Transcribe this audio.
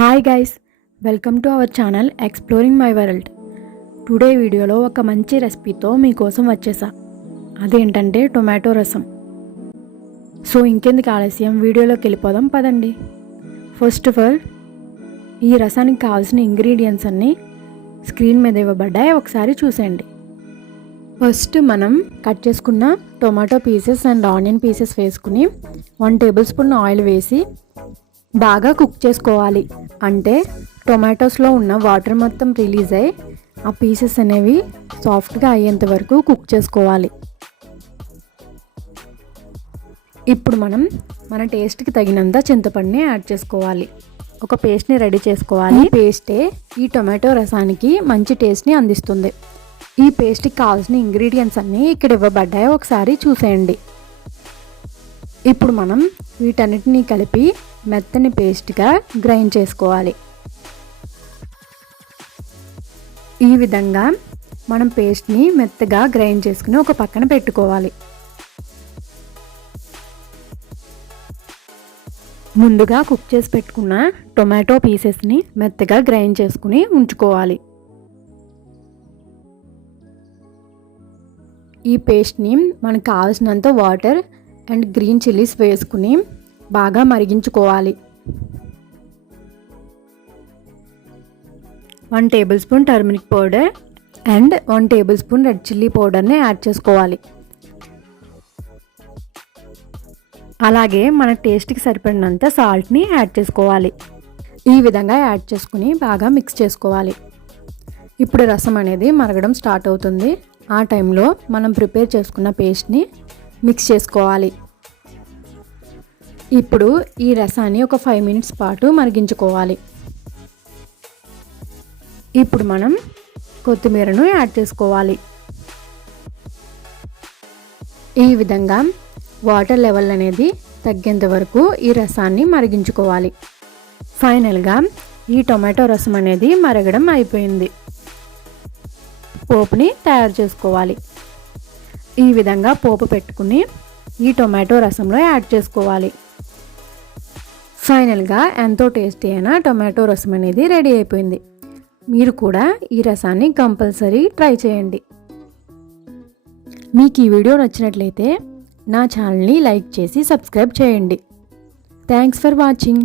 Hi guys, welcome to our channel exploring my world. Today వీడియోలో ఒక మంచి రెసిపీతో మీకోసం వచ్చేసా. అదేంటంటే టొమాటో రసం. సో ఇంకెందుకు ఆలస్యం, వీడియోలోకి వెళ్ళిపోదాం పదండి. ఫస్ట్ ఆఫ్ ఆల్ ఈ రసానికి కావాల్సిన ఇంగ్రీడియంట్స్ అన్నీ స్క్రీన్ మీద ఇవ్వబడ్డాయి, ఒకసారి చూసేయండి. ఫస్ట్ మనం కట్ చేసుకున్న tomato pieces and onion pieces వేసుకుని 1 టేబుల్ స్పూన్ ఆయిల్ వేసి బాగా కుక్ చేసుకోవాలి. అంటే టొమాటోస్లో ఉన్న వాటర్ మొత్తం రిలీజ్ అయ్యి ఆ పీసెస్ అనేవి సాఫ్ట్గా అయ్యేంత వరకు కుక్ చేసుకోవాలి. ఇప్పుడు మనం మన టేస్ట్కి తగినంత చింతపండుని యాడ్ చేసుకోవాలి. ఒక పేస్ట్ని రెడీ చేసుకోవాలి. ఈ పేస్టే ఈ టొమాటో రసానికి మంచి టేస్ట్ని అందిస్తుంది. ఈ పేస్ట్కి కావాల్సిన ఇంగ్రీడియంట్స్ అన్నీ ఇక్కడ ఇవ్వబడ్డాయి, ఒకసారి చూసేయండి. ఇప్పుడు మనం వీటన్నిటిని కలిపి మెత్తని పేస్ట్గా గ్రైండ్ చేసుకోవాలి. ఈ విధంగా మనం పేస్ట్ని మెత్తగా గ్రైండ్ చేసుకుని ఒక పక్కన పెట్టుకోవాలి. ముందుగా కుక్ చేసి పెట్టుకున్న టొమాటో పీసెస్ని మెత్తగా గ్రైండ్ చేసుకుని ఉంచుకోవాలి. ఈ పేస్ట్ని మనకు కావాల్సినంత వాటర్ అండ్ గ్రీన్ చిల్లీస్ వేసుకుని బాగా మరిగించుకోవాలి. 1 table spoon turmeric powder and 1 table spoon red chilli పౌడర్ని యాడ్ చేసుకోవాలి. అలాగే మన టేస్ట్కి సరిపడినంత సాల్ట్ని యాడ్ చేసుకోవాలి. ఈ విధంగా యాడ్ చేసుకుని బాగా మిక్స్ చేసుకోవాలి. ఇప్పుడు రసం అనేది మరగడం స్టార్ట్ అవుతుంది. ఆ టైంలో మనం ప్రిపేర్ చేసుకున్న పేస్ట్ని మిక్స్ చేసుకోవాలి. ఇప్పుడు ఈ రసాన్ని ఒక 5 మినిట్స్ పాటు మరిగించుకోవాలి. ఇప్పుడు మనం కొత్తిమీరను యాడ్ చేసుకోవాలి. ఈ విధంగా వాటర్ లెవెల్ అనేది తగ్గేంత వరకు ఈ రసాన్ని మరిగించుకోవాలి. ఫైనల్గా ఈ టొమాటో రసం అనేది మరగడం అయిపోయింది. పోపుని తయారు చేసుకోవాలి. ఈ విధంగా పోపు పెట్టుకుని ఈ టొమాటో రసంలో యాడ్ చేసుకోవాలి. ఫైనల్గా ఎంతో టేస్టీ అయిన టొమాటో రసం అనేది రెడీ అయిపోయింది. మీరు కూడా ఈ రసాన్ని కంపల్సరీ ట్రై చేయండి. మీకు ఈ వీడియో నచ్చినట్లయితే నా ఛానల్ని లైక్ చేసి సబ్స్క్రైబ్ చేయండి. Thanks for watching.